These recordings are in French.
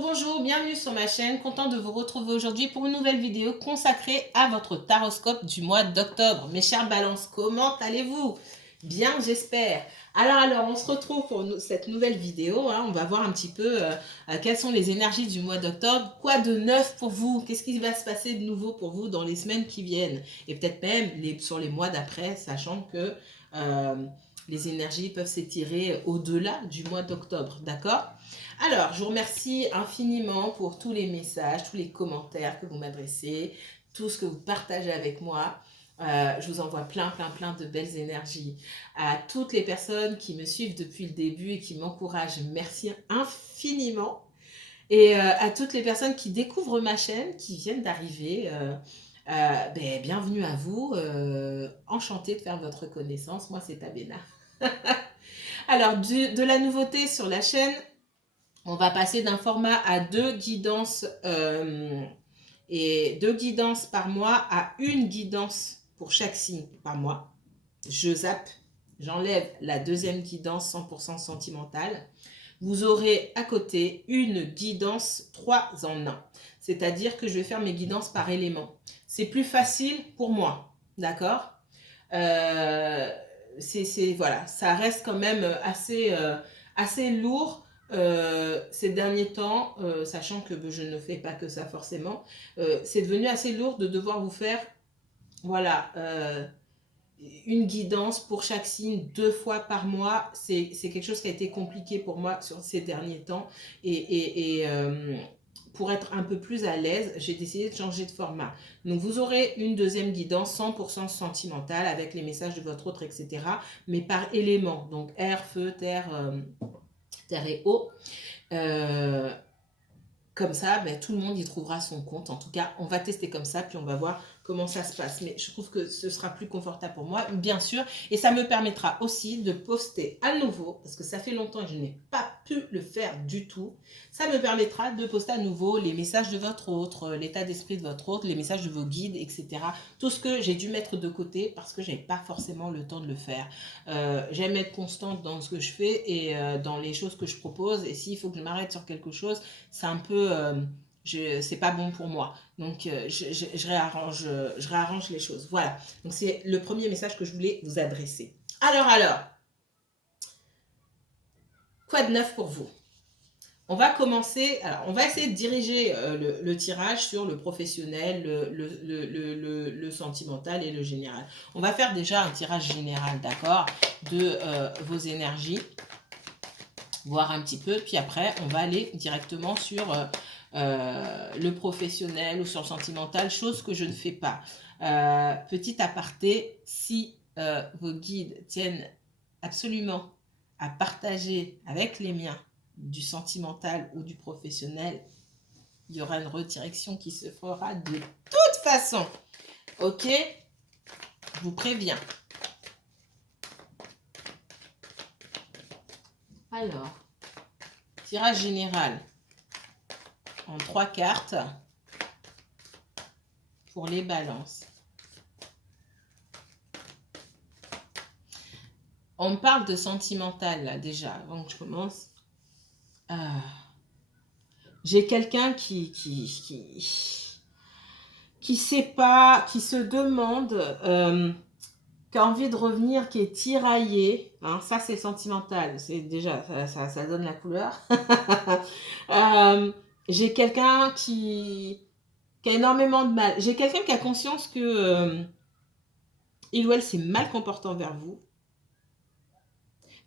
Bonjour, bienvenue sur ma chaîne, content de vous retrouver aujourd'hui pour une nouvelle vidéo consacrée à votre taroscope du mois d'octobre. Mes chers balances, comment allez-vous? Bien, j'espère. Alors, on se retrouve pour cette nouvelle vidéo, hein. On va voir un petit peu quelles sont les énergies du mois d'octobre, quoi de neuf pour vous, qu'est-ce qui va se passer de nouveau pour vous dans les semaines qui viennent, et peut-être même sur les mois d'après, sachant que les énergies peuvent s'étirer au-delà du mois d'octobre, d'accord? Alors, je vous remercie infiniment pour tous les messages, tous les commentaires que vous m'adressez, tout ce que vous partagez avec moi. Je vous envoie plein de belles énergies. À toutes les personnes qui me suivent depuis le début et qui m'encouragent, merci infiniment. Et à toutes les personnes qui découvrent ma chaîne, qui viennent d'arriver, bienvenue à vous. Enchantée de faire votre connaissance. Moi, c'est Abena. Alors, de la nouveauté sur la chaîne, on va passer d'un format à deux guidances et deux guidances par mois à une guidance pour chaque signe par mois. Je zappe, j'enlève la deuxième guidance 100% sentimentale. Vous aurez à côté une guidance 3 en 1. C'est-à-dire que je vais faire mes guidances par élément. C'est plus facile pour moi, d'accord voilà, ça reste quand même assez lourd ces derniers temps, sachant que je ne fais pas que ça forcément. C'est devenu assez lourd de devoir vous faire, voilà, une guidance pour chaque signe 2 fois par mois. C'est quelque chose qui a été compliqué pour moi sur ces derniers temps. Et pour être un peu plus à l'aise, j'ai décidé de changer de format. Donc vous aurez une deuxième guidance 100% sentimentale avec les messages de votre autre, etc. Mais par élément. Donc air, feu, terre, terre et eau. Comme ça, tout le monde y trouvera son compte. En tout cas, on va tester comme ça, puis on va voir comment ça se passe. Mais je trouve que ce sera plus confortable pour moi, bien sûr. Et ça me permettra aussi de poster à nouveau, parce que ça fait longtemps que je n'ai pas pu le faire du tout. Ça me permettra de poster à nouveau les messages de votre autre, l'état d'esprit de votre autre, les messages de vos guides, etc. Tout ce que j'ai dû mettre de côté parce que je n'avais pas forcément le temps de le faire. J'aime être constante dans ce que je fais et dans les choses que je propose. Et s'il faut que je m'arrête sur quelque chose, c'est un peu c'est pas bon pour moi, donc je réarrange les choses, voilà. Donc c'est le premier message que je voulais vous adresser. Alors quoi de neuf pour vous? On va commencer, alors on va essayer de diriger le tirage sur le professionnel, le sentimental et le général. On va faire déjà un tirage général, d'accord, de vos énergies, voir un petit peu, puis après on va aller directement sur le professionnel ou sur le sentimental, chose que je ne fais pas. Petit aparté, si vos guides tiennent absolument à partager avec les miens du sentimental ou du professionnel, il y aura une redirection qui se fera de toute façon. Ok? Je vous préviens. Alors, tirage général en 3 cartes pour les balances. On me parle de sentimental là déjà, avant que je commence. J'ai quelqu'un qui sait pas, qui se demande, qui a envie de revenir, qui est tiraillé. Hein, ça, c'est sentimental. C'est déjà, ça donne la couleur. J'ai quelqu'un qui a énormément de mal. J'ai quelqu'un qui a conscience que il ou elle s'est mal comporté envers vous.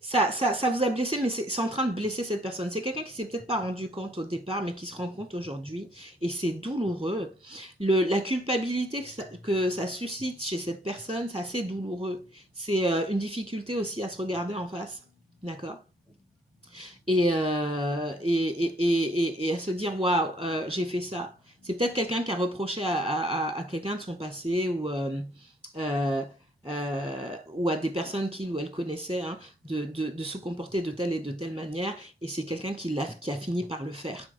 Ça vous a blessé, mais c'est en train de blesser cette personne. C'est quelqu'un qui ne s'est peut-être pas rendu compte au départ, mais qui se rend compte aujourd'hui. Et c'est douloureux. La culpabilité que ça suscite chez cette personne, c'est assez douloureux. C'est une difficulté aussi à se regarder en face. D'accord? Et à se dire, waouh, j'ai fait ça. C'est peut-être quelqu'un qui a reproché à quelqu'un de son passé ou à des personnes qu'il ou elle connaissait, hein, de se comporter de telle et de telle manière, et c'est quelqu'un qui a fini par le faire,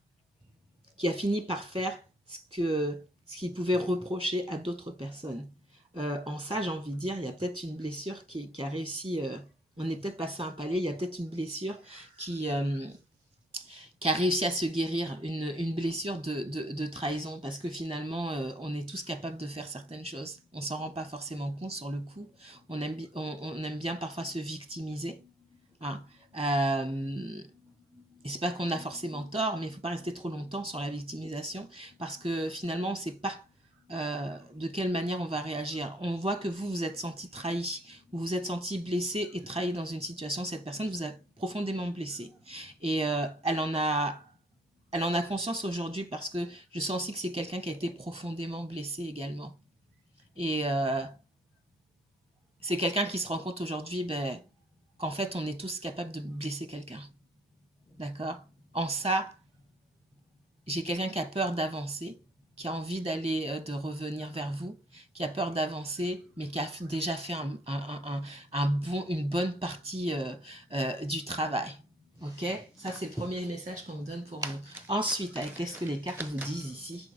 qui a fini par faire ce qu'il pouvait reprocher à d'autres personnes. En ça, j'ai envie de dire, il y a peut-être une blessure qui a réussi, on est peut-être passé un palier, il y a peut-être une blessure qui qui a réussi à se guérir une blessure de trahison, parce que finalement, on est tous capables de faire certaines choses. On s'en rend pas forcément compte sur le coup. On aime bien parfois se victimiser. Hein. Et c'est pas qu'on a forcément tort, mais il faut pas rester trop longtemps sur la victimisation, parce que finalement, on ne sait pas de quelle manière on va réagir. On voit que vous êtes senti trahi, vous vous êtes senti blessé et trahi dans une situation. Cette personne vous a profondément blessé. Et elle en a conscience aujourd'hui, parce que je sens aussi que c'est quelqu'un qui a été profondément blessé également. Et c'est quelqu'un qui se rend compte aujourd'hui qu'en fait, on est tous capables de blesser quelqu'un. D'accord? En ça, j'ai quelqu'un qui a peur d'avancer, qui a envie d'aller, de revenir vers vous, qui a peur d'avancer, mais qui a déjà fait une bonne partie du travail. Ok? Ça, c'est le premier message qu'on vous donne pour nous. Ensuite, avec qu'est-ce que les cartes vous disent ici?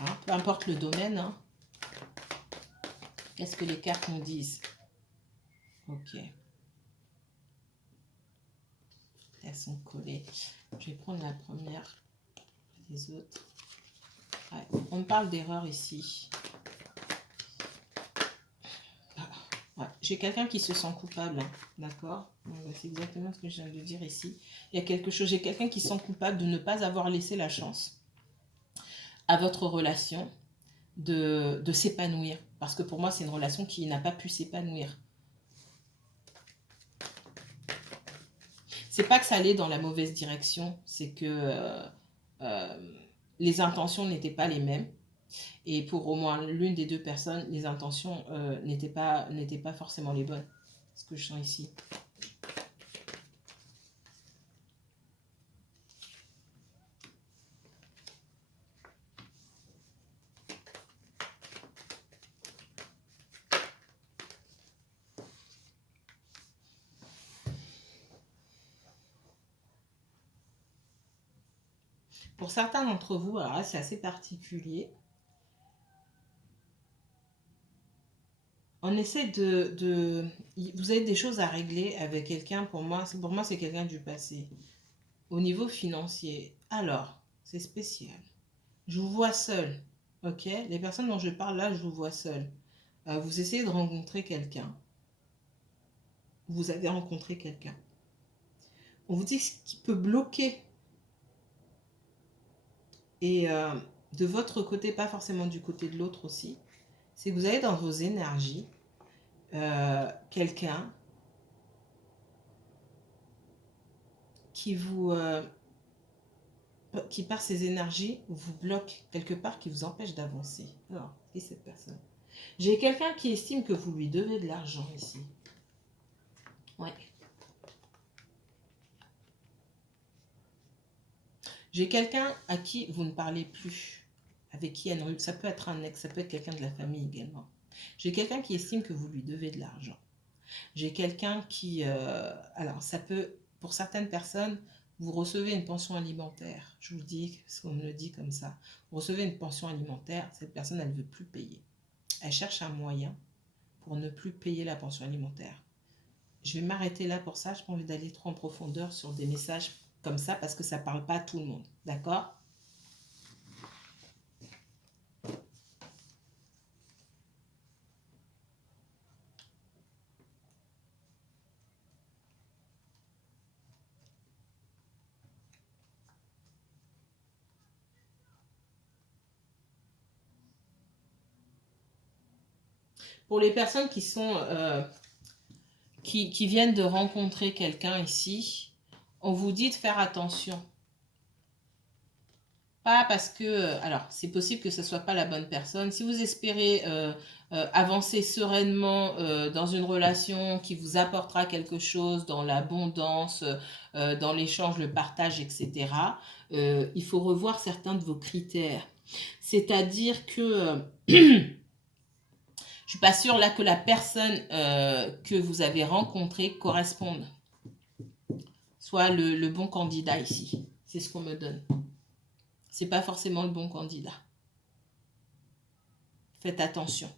Hein, peu importe le domaine. Hein. Qu'est-ce que les cartes nous disent? Ok. Elles sont collées. Je vais prendre la première, les autres. Ouais. On parle d'erreur ici. Ouais. J'ai quelqu'un qui se sent coupable, hein. D'accord? C'est exactement ce que je viens de dire ici. Il y a quelque chose, j'ai quelqu'un qui se sent coupable de ne pas avoir laissé la chance à votre relation de s'épanouir. Parce que pour moi, c'est une relation qui n'a pas pu s'épanouir. C'est pas que ça allait dans la mauvaise direction, c'est que les intentions n'étaient pas les mêmes. Et pour au moins l'une des deux personnes, les intentions n'étaient pas forcément les bonnes. Ce que je sens ici. Pour certains d'entre vous, alors là, c'est assez particulier. On essaie vous avez des choses à régler avec quelqu'un. Pour moi, c'est quelqu'un du passé. Au niveau financier, alors, c'est spécial. Je vous vois seul, ok? Les personnes dont je parle là, je vous vois seul. Vous essayez de rencontrer quelqu'un. Vous avez rencontré quelqu'un. On vous dit ce qui peut bloquer. Et de votre côté, pas forcément du côté de l'autre aussi, c'est que vous avez dans vos énergies quelqu'un qui qui par ses énergies vous bloque quelque part, qui vous empêche d'avancer. Alors, qui est cette personne? J'ai quelqu'un qui estime que vous lui devez de l'argent ici. Ouais. J'ai quelqu'un à qui vous ne parlez plus, avec qui ça peut être un ex, ça peut être quelqu'un de la famille également. J'ai quelqu'un qui estime que vous lui devez de l'argent. J'ai quelqu'un qui... alors, ça peut... Pour certaines personnes, vous recevez une pension alimentaire. Je vous dis, parce qu'on me le dit comme ça. Vous recevez une pension alimentaire, cette personne, elle ne veut plus payer. Elle cherche un moyen pour ne plus payer la pension alimentaire. Je vais m'arrêter là pour ça. Je n'ai pas envie d'aller trop en profondeur sur des messages comme ça, parce que ça ne parle pas à tout le monde. D'accord ? Pour les personnes qui sont... qui viennent de rencontrer quelqu'un ici, on vous dit de faire attention. Pas parce que... alors, c'est possible que ce ne soit pas la bonne personne. Si vous espérez avancer sereinement dans une relation qui vous apportera quelque chose, dans l'abondance, dans l'échange, le partage, etc., il faut revoir certains de vos critères. C'est-à-dire que... je ne suis pas sûre là que la personne que vous avez rencontrée corresponde, soit le bon candidat ici. C'est ce qu'on me donne. C'est pas forcément le bon candidat. Faites attention.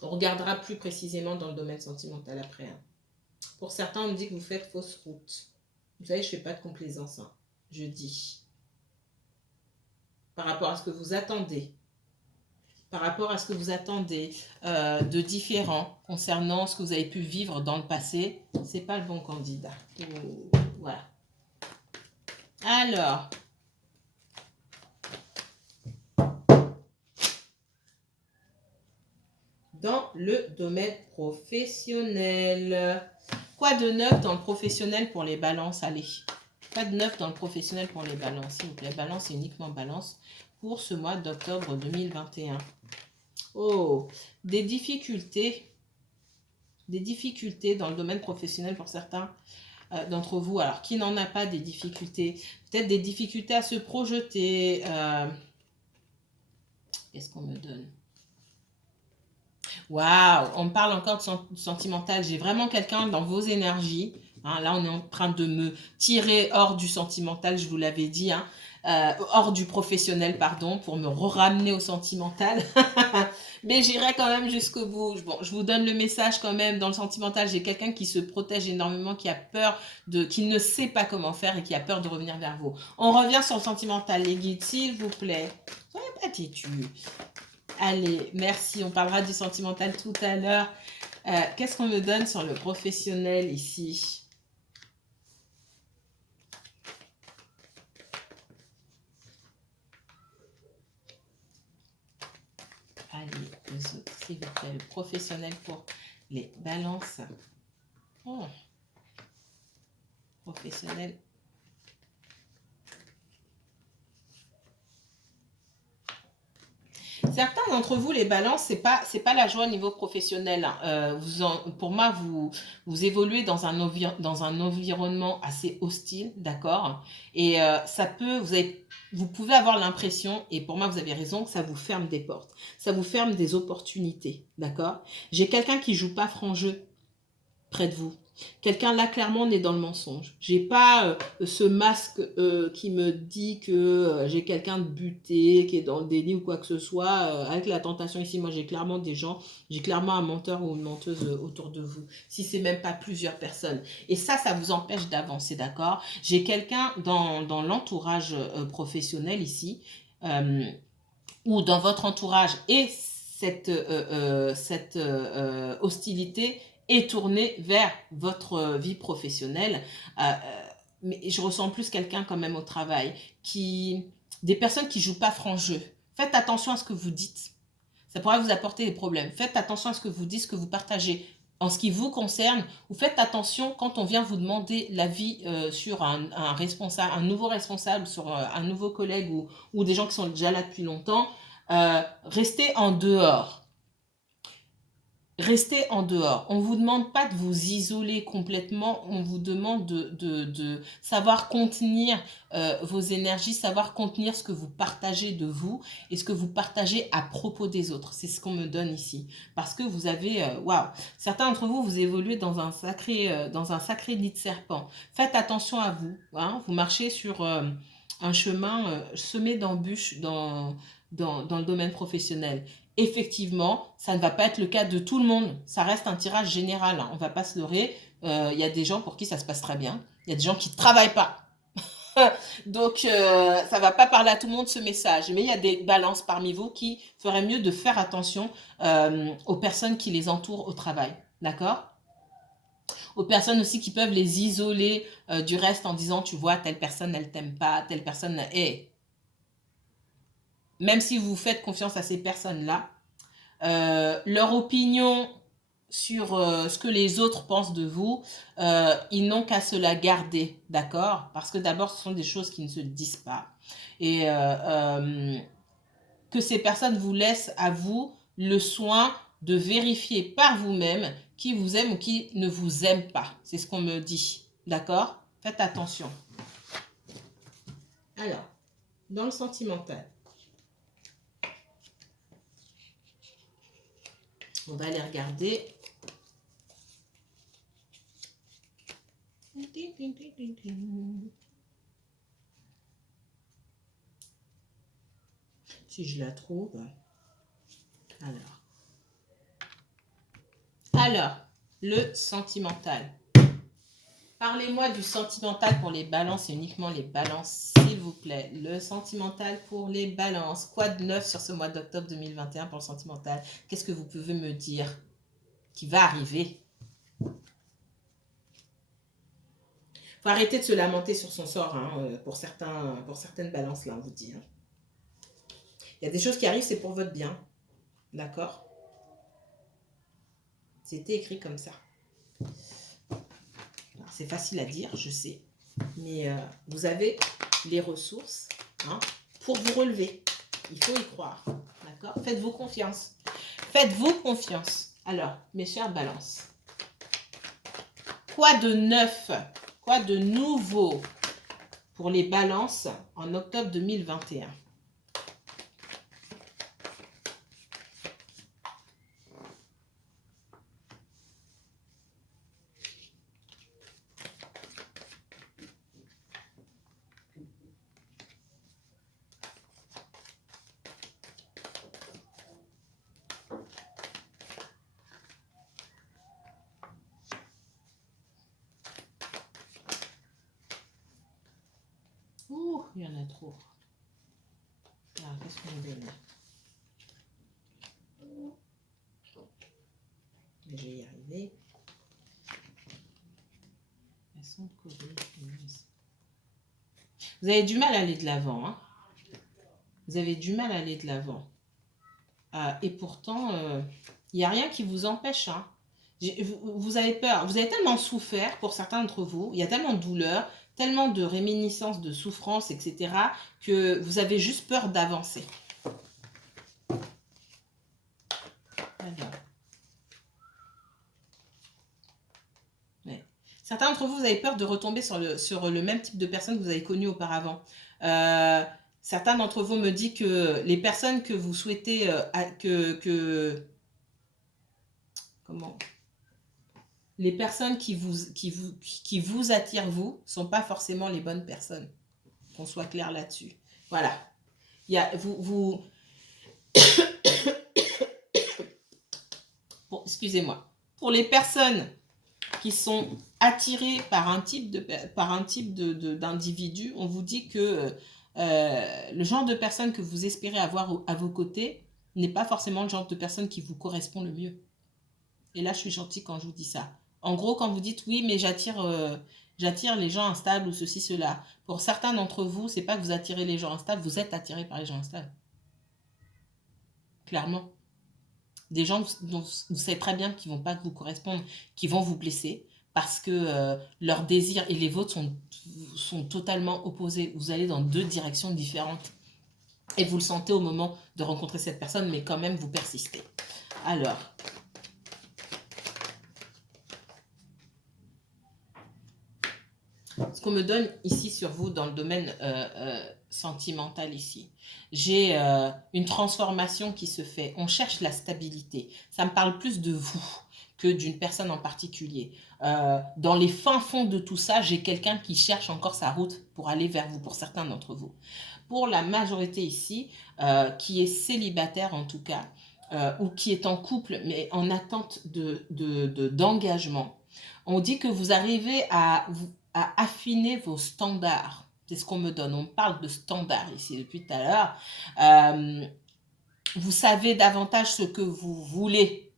On regardera plus précisément dans le domaine sentimental après. Hein. Pour certains, on me dit que vous faites fausse route. Vous savez, je ne fais pas de complaisance, hein. Je dis. Par rapport à ce que vous attendez. Par rapport à ce que vous attendez de différent concernant ce que vous avez pu vivre dans le passé, ce n'est pas le bon candidat. Voilà. Alors, dans le domaine professionnel, quoi de neuf dans le professionnel pour les balances? Allez, pas de neuf dans le professionnel pour les balances, s'il vous plaît. Balance et uniquement balance pour ce mois d'octobre 2021. Oh, des difficultés dans le domaine professionnel pour certains d'entre vous. Alors, qui n'en a pas des difficultés? Peut-être des difficultés à se projeter. Qu'est-ce qu'on me donne? Waouh, on me parle encore de sentimental. J'ai vraiment quelqu'un dans vos énergies. Hein, là, on est en train de me tirer hors du sentimental, je vous l'avais dit. Hein, hors du professionnel, pardon, pour me ramener au sentimental. Mais j'irai quand même jusqu'au bout. Bon, je vous donne le message quand même. Dans le sentimental, j'ai quelqu'un qui se protège énormément, qui a peur qui ne sait pas comment faire et qui a peur de revenir vers vous. On revient sur le sentimental, les guides, s'il vous plaît. Soyez pas têtus. Allez, merci. On parlera du sentimental tout à l'heure. Qu'est-ce qu'on me donne sur le professionnel ici? Allez, s'il vous plaît, le professionnel pour les balances. Oh. Professionnel. Certains d'entre vous, les balances, c'est pas la joie au niveau professionnel. Hein. Pour moi, vous évoluez dans un environnement assez hostile, d'accord? Et vous pouvez avoir l'impression, et pour moi, vous avez raison, que ça vous ferme des portes. Ça vous ferme des opportunités, d'accord? J'ai quelqu'un qui joue pas franc jeu près de vous. Quelqu'un là, clairement, on est dans le mensonge. J'ai pas ce masque qui me dit que j'ai quelqu'un de buté, qui est dans le délit ou quoi que ce soit. Avec la tentation ici, moi, j'ai clairement des gens, j'ai clairement un menteur ou une menteuse autour de vous. Si c'est même pas plusieurs personnes. Et ça vous empêche d'avancer, d'accord? J'ai quelqu'un dans l'entourage professionnel ici, ou dans votre entourage, et cette hostilité est tournée vers votre vie professionnelle. Mais je ressens plus quelqu'un quand même au travail, des personnes qui jouent pas franc jeu. Faites attention à ce que vous dites. Ça pourrait vous apporter des problèmes. Faites attention à ce que vous dites, ce que vous partagez. En ce qui vous concerne, vous faites attention quand on vient vous demander l'avis sur un responsable, un nouveau responsable, sur un nouveau collègue ou des gens qui sont déjà là depuis longtemps. Restez en dehors. Restez en dehors. On ne vous demande pas de vous isoler complètement, on vous demande de savoir contenir vos énergies, savoir contenir ce que vous partagez de vous et ce que vous partagez à propos des autres. C'est ce qu'on me donne ici. Parce que vous avez, waouh, certains d'entre vous, vous évoluez dans un sacré nid de serpent. Faites attention à vous. Hein, vous marchez sur un chemin semé d'embûches dans le domaine professionnel. Effectivement, ça ne va pas être le cas de tout le monde. Ça reste un tirage général. Hein. On ne va pas se leurrer. Il y a des gens pour qui ça se passe très bien. Il y a des gens qui ne travaillent pas. Donc, ça ne va pas parler à tout le monde ce message. Mais il y a des balances parmi vous qui feraient mieux de faire attention aux personnes qui les entourent au travail. D'accord ? Aux personnes aussi qui peuvent les isoler du reste en disant, tu vois, telle personne, elle t'aime pas, telle personne, même si vous faites confiance à ces personnes-là, leur opinion sur ce que les autres pensent de vous, ils n'ont qu'à se la garder, d'accord? Parce que d'abord, ce sont des choses qui ne se disent pas. Et que ces personnes vous laissent à vous le soin de vérifier par vous-même qui vous aime ou qui ne vous aime pas. C'est ce qu'on me dit, d'accord? Faites attention. Alors, dans le sentimental, on va aller regarder. Si je la trouve. Alors, le sentimental. Parlez-moi du sentimental pour les balances et uniquement les balances, s'il vous plaît. Le sentimental pour les balances. Quoi de neuf sur ce mois d'octobre 2021 pour le sentimental? Qu'est-ce que vous pouvez me dire qui va arriver? Faut arrêter de se lamenter sur son sort, hein, pour certaines balances, là, on vous dit. Hein. Il y a des choses qui arrivent, c'est pour votre bien. D'accord? C'était écrit comme ça. C'est facile à dire, je sais. Mais vous avez les ressources, hein, pour vous relever. Il faut y croire. D'accord? Faites-vous confiance. Faites-vous confiance. Alors, mes chères balances. Quoi de neuf? Quoi de nouveau pour les balances en octobre 2021? Ouh, il y en a trop. Alors, qu'est-ce qu'on me donne? Je vais y arriver. Elles sont collées. Vous avez du mal à aller de l'avant. Hein? Vous avez du mal à aller de l'avant. Et pourtant, il n'y a rien qui vous empêche. Hein. Vous avez peur. Vous avez tellement souffert pour certains d'entre vous. Il y a tellement de douleur, tellement de réminiscences, de souffrances, etc. que vous avez juste peur d'avancer. Ouais. Certains d'entre vous, vous avez peur de retomber sur le même type de personne que vous avez connu auparavant. Certains d'entre vous me disent que les personnes que vous souhaitez comment les personnes qui vous attirent, vous, sont pas forcément les bonnes personnes. Qu'on soit clair là-dessus. Voilà. Il y a, excusez-moi. Pour les personnes qui sont attirées par un type d'individu, on vous dit que le genre de personne que vous espérez avoir à vos côtés n'est pas forcément le genre de personne qui vous correspond le mieux. Et là, je suis gentille quand je vous dis ça. En gros, quand vous dites oui, mais j'attire les gens instables ou ceci, cela. Pour certains d'entre vous, c'est pas que vous attirez les gens instables, vous êtes attirés par les gens instables. Clairement. Des gens dont vous savez très bien qu'ils ne vont pas vous correspondre, qui vont vous blesser parce que leurs désirs et les vôtres sont totalement opposés. Vous allez dans deux directions différentes. Et vous le sentez au moment de rencontrer cette personne, mais quand même, vous persistez. Alors, ce qu'on me donne ici sur vous dans le domaine sentimental ici, j'ai une transformation qui se fait. On cherche la stabilité. Ça me parle plus de vous que d'une personne en particulier. Dans les fins fonds de tout ça, j'ai quelqu'un qui cherche encore sa route pour aller vers vous, pour certains d'entre vous. Pour la majorité ici, qui est célibataire en tout cas, ou qui est en couple, mais en attente d'engagement, on dit que vous arrivez à affiner vos standards. C'est ce qu'on me donne. On parle de standards ici depuis tout à l'heure. Vous savez davantage ce que vous voulez.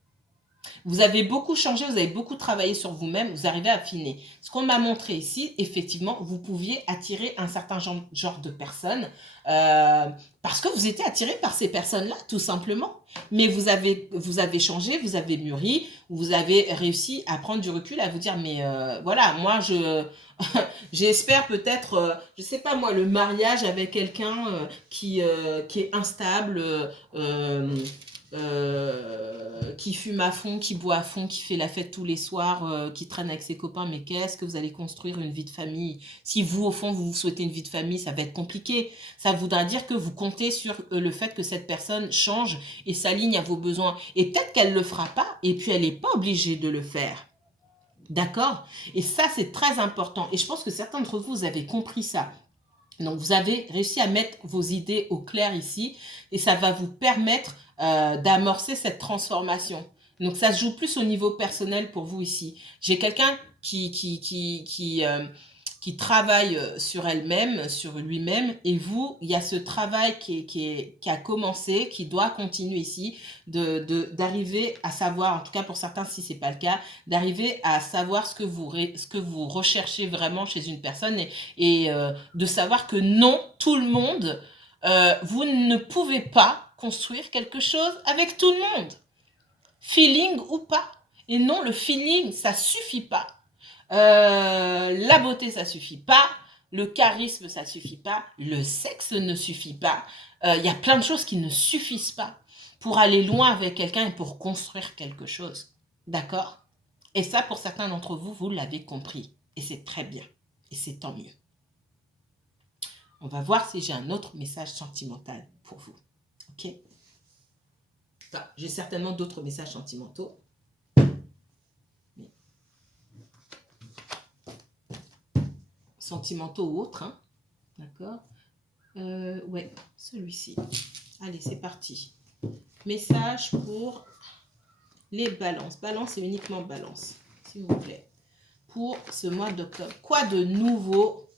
Vous avez beaucoup changé, vous avez beaucoup travaillé sur vous-même, vous arrivez à affiner. Ce qu'on m'a montré ici, effectivement, vous pouviez attirer un certain genre de personnes parce que vous étiez attiré par ces personnes-là, tout simplement. Mais vous avez changé, vous avez mûri, vous avez réussi à prendre du recul, à vous dire, mais voilà, moi, j'espère peut-être, je sais pas moi, le mariage avec quelqu'un qui est instable, qui fume à fond, qui boit à fond, qui fait la fête tous les soirs, qui traîne avec ses copains, mais qu'est-ce que vous allez construire une vie de famille? Si vous, au fond, vous souhaitez une vie de famille, ça va être compliqué. Ça voudra dire que vous comptez sur le fait que cette personne change et s'aligne à vos besoins. Et peut-être qu'elle ne le fera pas, et puis elle n'est pas obligée de le faire. D'accord? Et ça, c'est très important. Et je pense que certains d'entre vous, vous avez compris ça. Donc, vous avez réussi à mettre vos idées au clair ici et ça va vous permettre d'amorcer cette transformation. Donc, ça se joue plus au niveau personnel pour vous ici. J'ai quelqu'un qui travaille sur elle-même, sur lui-même, et vous, il y a ce travail qui a commencé, qui doit continuer ici, d'arriver à savoir, en tout cas pour certains si ce n'est pas le cas, d'arriver à savoir ce que vous recherchez vraiment chez une personne et de savoir que non, tout le monde, vous ne pouvez pas construire quelque chose avec tout le monde. Feeling ou pas. Et non, le feeling, ça suffit pas. La beauté, ça suffit pas. Le charisme, ça suffit pas. Le sexe ne suffit pas. Y a plein de choses qui ne suffisent pas pour aller loin avec quelqu'un et pour construire quelque chose. D'accord? Et ça, pour certains d'entre vous, vous l'avez compris. Et c'est très bien. Et c'est tant mieux. On va voir si j'ai un autre message sentimental pour vous. Ok? Enfin, j'ai certainement d'autres messages sentimentaux. Sentimentaux ou autres, hein. D'accord? Ouais, celui-ci. Allez, c'est parti. Message pour les balances. Balance et uniquement balance, s'il vous plaît. Pour ce mois d'octobre. Quoi de nouveau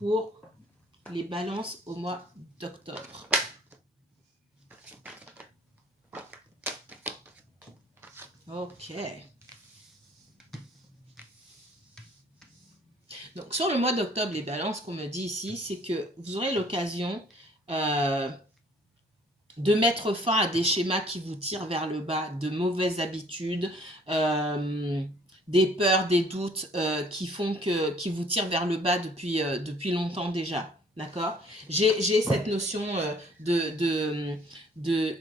pour les balances au mois d'octobre? Ok. Donc, sur le mois d'octobre, les balances qu'on me dit ici, c'est que vous aurez l'occasion de mettre fin à des schémas qui vous tirent vers le bas, de mauvaises habitudes, des peurs, des doutes qui vous tirent vers le bas depuis longtemps déjà. D'accord? J'ai cette notion de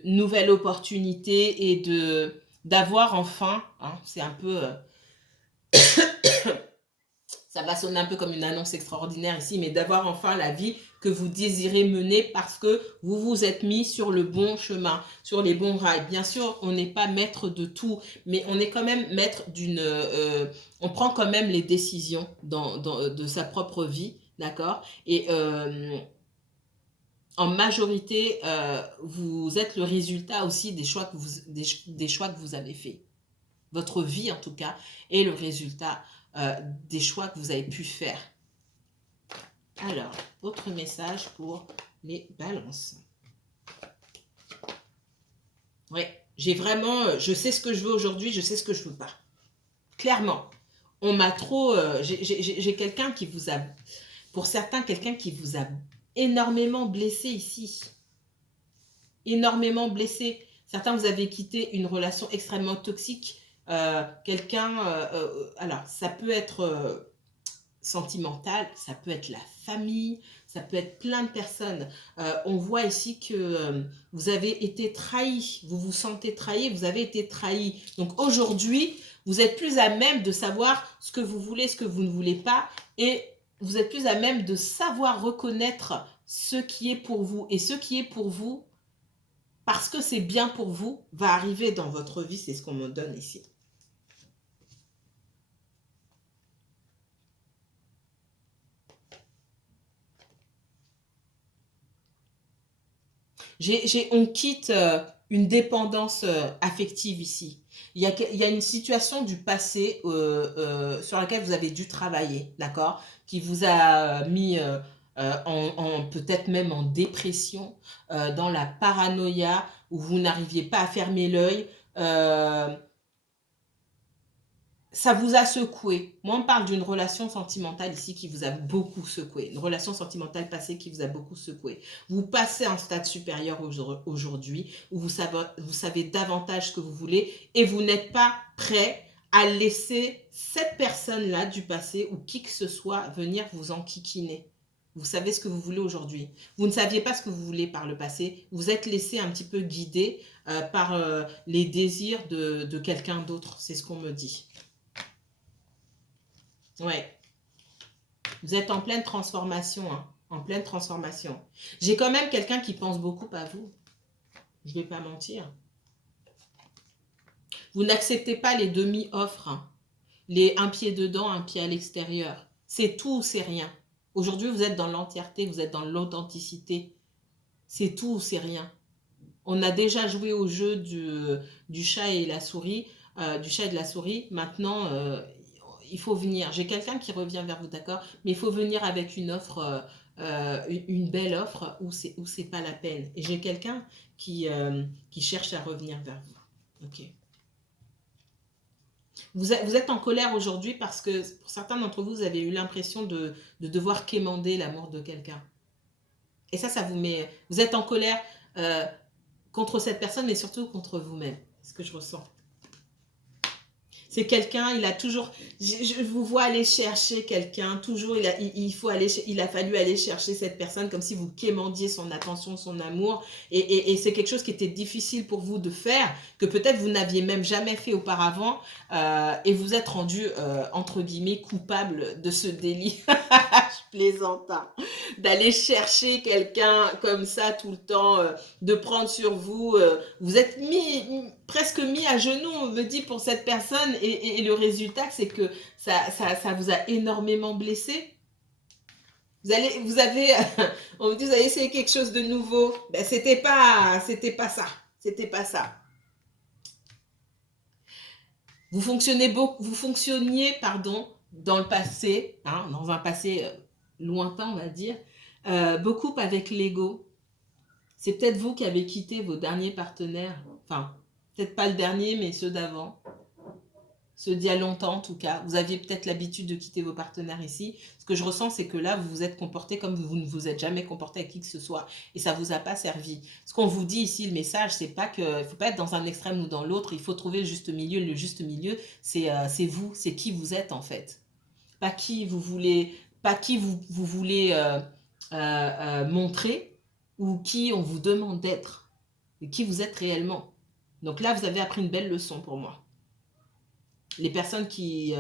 nouvelle opportunité et d'avoir enfin, hein, c'est un peu... ça va sonner un peu comme une annonce extraordinaire ici, mais d'avoir enfin la vie que vous désirez mener parce que vous vous êtes mis sur le bon chemin, sur les bons rails. Bien sûr, on n'est pas maître de tout, mais on est quand même maître on prend quand même les décisions de sa propre vie, d'accord? Et en majorité, vous êtes le résultat aussi des choix des choix que vous avez faits. Votre vie, en tout cas, est le résultat des choix que vous avez pu faire. Alors, autre message pour les balances. Oui, j'ai vraiment... je sais ce que je veux aujourd'hui, je sais ce que je ne veux pas. Clairement. On m'a trop... j'ai quelqu'un qui vous a... Pour certains, quelqu'un qui vous a énormément blessé ici. Énormément blessé. Certains, vous avez quitté une relation extrêmement toxique. Quelqu'un... alors, ça peut être... sentimental, ça peut être la famille, ça peut être plein de personnes. On voit ici que vous avez été trahi, vous vous sentez trahi, vous avez été trahi. Donc aujourd'hui, vous êtes plus à même de savoir ce que vous voulez, ce que vous ne voulez pas, et vous êtes plus à même de savoir reconnaître ce qui est pour vous. Et ce qui est pour vous, parce que c'est bien pour vous, va arriver dans votre vie, c'est ce qu'on me donne ici. On quitte une dépendance affective ici. Il y a une situation du passé sur laquelle vous avez dû travailler, d'accord? Qui vous a mis peut-être même en dépression, dans la paranoïa, où vous n'arriviez pas à fermer l'œil. Ça vous a secoué. Moi, on parle d'une relation sentimentale ici qui vous a beaucoup secoué. Une relation sentimentale passée qui vous a beaucoup secoué. Vous passez à un stade supérieur aujourd'hui où vous savez davantage ce que vous voulez et vous n'êtes pas prêt à laisser cette personne-là du passé ou qui que ce soit venir vous enquiquiner. Vous savez ce que vous voulez aujourd'hui. Vous ne saviez pas ce que vous voulez par le passé. Vous êtes laissé un petit peu guider par les désirs de quelqu'un d'autre. C'est ce qu'on me dit. Ouais, vous êtes en pleine transformation, hein, en pleine transformation. J'ai quand même quelqu'un qui pense beaucoup à vous. Je ne vais pas mentir. Vous n'acceptez pas les demi-offres, hein. Les un pied dedans, un pied à l'extérieur. C'est tout ou c'est rien. Aujourd'hui, vous êtes dans l'entièreté, vous êtes dans l'authenticité. C'est tout ou c'est rien. On a déjà joué au jeu du chat et la souris, du chat et de la souris. Maintenant, il faut venir. J'ai quelqu'un qui revient vers vous, d'accord? Mais il faut venir avec une offre, une belle offre où c'est pas la peine. Et j'ai quelqu'un qui cherche à revenir vers vous. Ok. Vous êtes en colère aujourd'hui parce que pour certains d'entre vous, vous avez eu l'impression de devoir quémander l'amour de quelqu'un. Et ça vous met. Vous êtes en colère euh, contre cette personne, mais surtout contre vous-même. C'est ce que je ressens. C'est quelqu'un, il a toujours, je vous vois aller chercher quelqu'un, toujours il a fallu aller chercher cette personne comme si vous quémandiez son attention, son amour, et c'est quelque chose qui était difficile pour vous de faire, que peut-être vous n'aviez même jamais fait auparavant, et vous êtes rendu, entre guillemets, coupable de ce délit. Je plaisante, hein. D'aller chercher quelqu'un comme ça tout le temps, de prendre sur vous, vous êtes presque mis à genoux, on me dit, pour cette personne, et le résultat, c'est que ça vous a énormément blessé. Vous avez, on me dit, vous avez essayé quelque chose de nouveau. Ben, c'était pas ça. C'était pas ça. Vous fonctionniez, pardon, dans le passé, hein, dans un passé lointain, on va dire, beaucoup avec l'ego. C'est peut-être vous qui avez quitté vos derniers partenaires, enfin, peut-être pas le dernier, mais ceux d'avant, ceux d'il y a longtemps en tout cas. Vous aviez peut-être l'habitude de quitter vos partenaires ici. Ce que je ressens, c'est que là, vous vous êtes comporté comme vous ne vous êtes jamais comporté avec qui que ce soit, et ça vous a pas servi. Ce qu'on vous dit ici, le message, c'est pas que, il faut pas être dans un extrême ou dans l'autre, il faut trouver le juste milieu. Le juste milieu, c'est vous, c'est qui vous êtes en fait. Pas qui vous voulez, pas qui vous voulez montrer, ou qui on vous demande d'être, et qui vous êtes réellement. Donc là, vous avez appris une belle leçon pour moi. Les personnes qui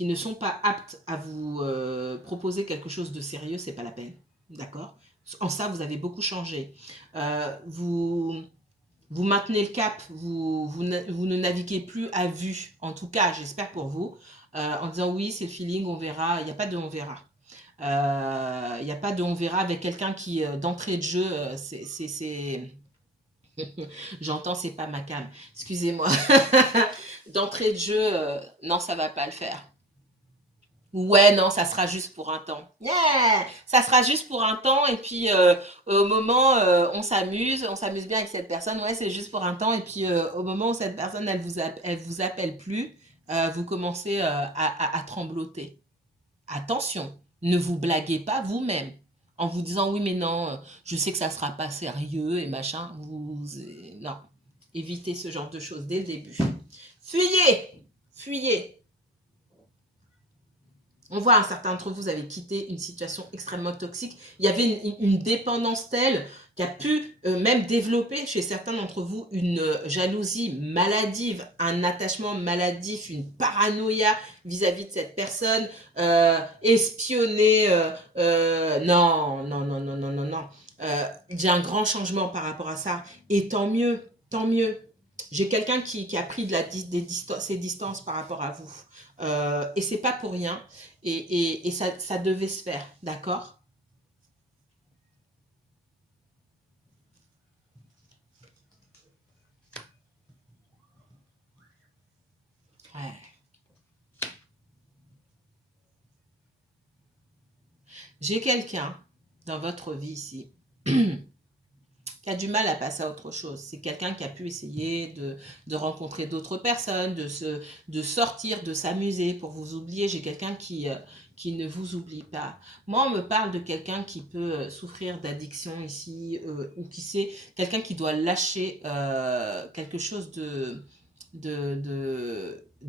ne sont pas aptes à vous proposer quelque chose de sérieux, c'est pas la peine. D'accord? En ça, vous avez beaucoup changé. Vous maintenez le cap, vous ne naviguez plus à vue, en tout cas, j'espère pour vous, en disant oui, c'est le feeling, on verra. Il n'y a pas de on verra. Il n'y a pas de on verra avec quelqu'un qui, d'entrée de jeu, j'entends, c'est pas ma cam. Excusez-moi. D'entrée de jeu, non, ça va pas le faire. Ouais, non, ça sera juste pour un temps. Yeah! Ça sera juste pour un temps, et puis au moment, on s'amuse bien avec cette personne. Ouais, c'est juste pour un temps, et puis au moment où cette personne, elle vous appelle plus, vous commencez à trembloter. Attention, ne vous blaguez pas vous-même en vous disant oui, mais non, je sais que ça sera pas sérieux et machin. Non, évitez ce genre de choses dès le début. Fuyez, fuyez. On voit un certain d'entre vous avez quitté une situation extrêmement toxique. Il y avait une dépendance telle qui a pu même développer chez certains d'entre vous une jalousie maladive, un attachement maladif, une paranoïa vis-à-vis de cette personne, espionner. Non, non, non, non, non, non, non. Il y a un grand changement par rapport à ça. Et tant mieux, tant mieux. J'ai quelqu'un qui a pris ses distances par rapport à vous. Et c'est pas pour rien. Et ça devait se faire, d'accord? Ouais. J'ai quelqu'un dans votre vie ici qui a du mal à passer à autre chose. C'est quelqu'un qui a pu essayer de rencontrer d'autres personnes, de sortir, de s'amuser pour vous oublier. J'ai quelqu'un qui ne vous oublie pas. Moi, on me parle de quelqu'un qui peut souffrir d'addiction ici, ou qui sait, quelqu'un qui doit lâcher quelque chose de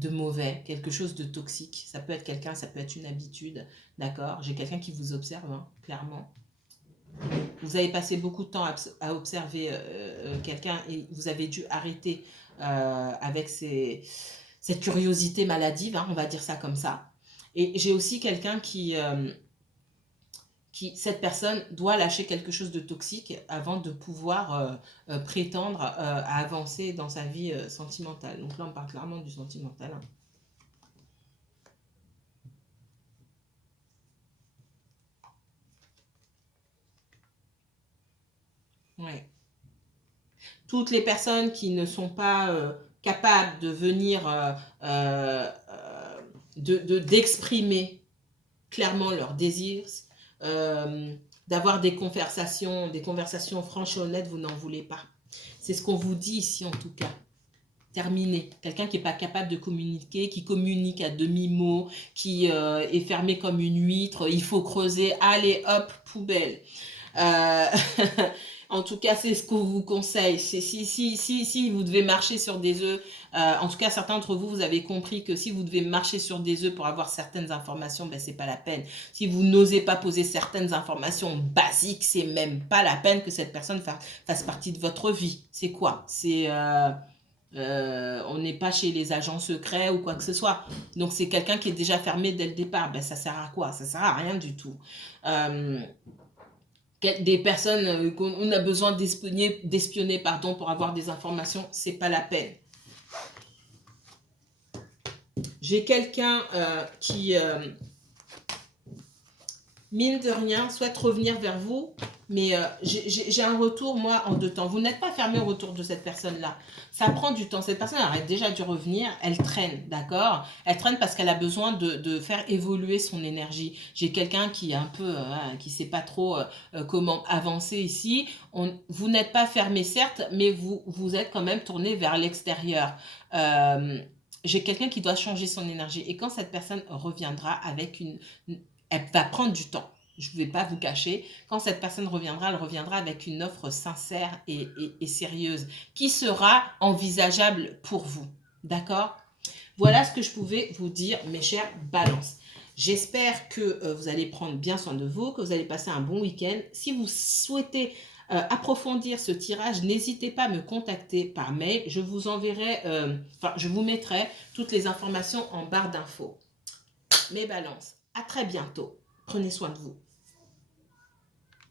mauvais, quelque chose de toxique. Ça peut être quelqu'un, ça peut être une habitude, d'accord? J'ai quelqu'un qui vous observe, hein, clairement. Vous avez passé beaucoup de temps à observer quelqu'un, et vous avez dû arrêter avec cette curiosité maladive, hein, on va dire ça comme ça. Et j'ai aussi quelqu'un cette personne doit lâcher quelque chose de toxique avant de pouvoir prétendre à avancer dans sa vie sentimentale. Donc là, on parle clairement du sentimental, hein. Ouais. Toutes les personnes qui ne sont pas capables de venir, d'exprimer clairement leurs désirs, d'avoir des conversations franches et honnêtes, vous n'en voulez pas. C'est ce qu'on vous dit ici en tout cas. Terminé. Quelqu'un qui n'est pas capable de communiquer, qui communique à demi-mot, qui est fermé comme une huître, il faut creuser, allez hop, poubelle. En tout cas, c'est ce qu'on vous conseille. Si vous devez marcher sur des œufs, en tout cas, certains d'entre vous, vous avez compris que si vous devez marcher sur des œufs pour avoir certaines informations, ben, c'est pas la peine. Si vous n'osez pas poser certaines informations basiques, c'est même pas la peine que cette personne fasse partie de votre vie. C'est quoi? C'est... on n'est pas chez les agents secrets ou quoi que ce soit. Donc, c'est quelqu'un qui est déjà fermé dès le départ. Ben, ça sert à quoi? Ça sert à rien du tout. Des personnes qu'on a besoin d'espionner pour avoir des informations, c'est pas la peine. J'ai quelqu'un qui, mine de rien, souhaite revenir vers vous, mais j'ai un retour, moi, en 2 temps. Vous n'êtes pas fermé au retour de cette personne-là. Ça prend du temps. Cette personne aurait déjà dû revenir. Elle traîne, d'accord? Elle traîne parce qu'elle a besoin de faire évoluer son énergie. J'ai quelqu'un qui est un peu, qui ne sait pas trop comment avancer ici. Vous n'êtes pas fermé, certes, mais vous êtes quand même tourné vers l'extérieur. J'ai quelqu'un qui doit changer son énergie. Et quand cette personne reviendra avec elle va prendre du temps. Je ne vais pas vous cacher. Quand cette personne reviendra, elle reviendra avec une offre sincère et sérieuse qui sera envisageable pour vous. D'accord? Voilà ce que je pouvais vous dire, mes chers balances. J'espère que vous allez prendre bien soin de vous, que vous allez passer un bon week-end. Si vous souhaitez approfondir ce tirage, n'hésitez pas à me contacter par mail. Je vous enverrai, je vous mettrai toutes les informations en barre d'infos. Mes balances, à très bientôt. Prenez soin de vous.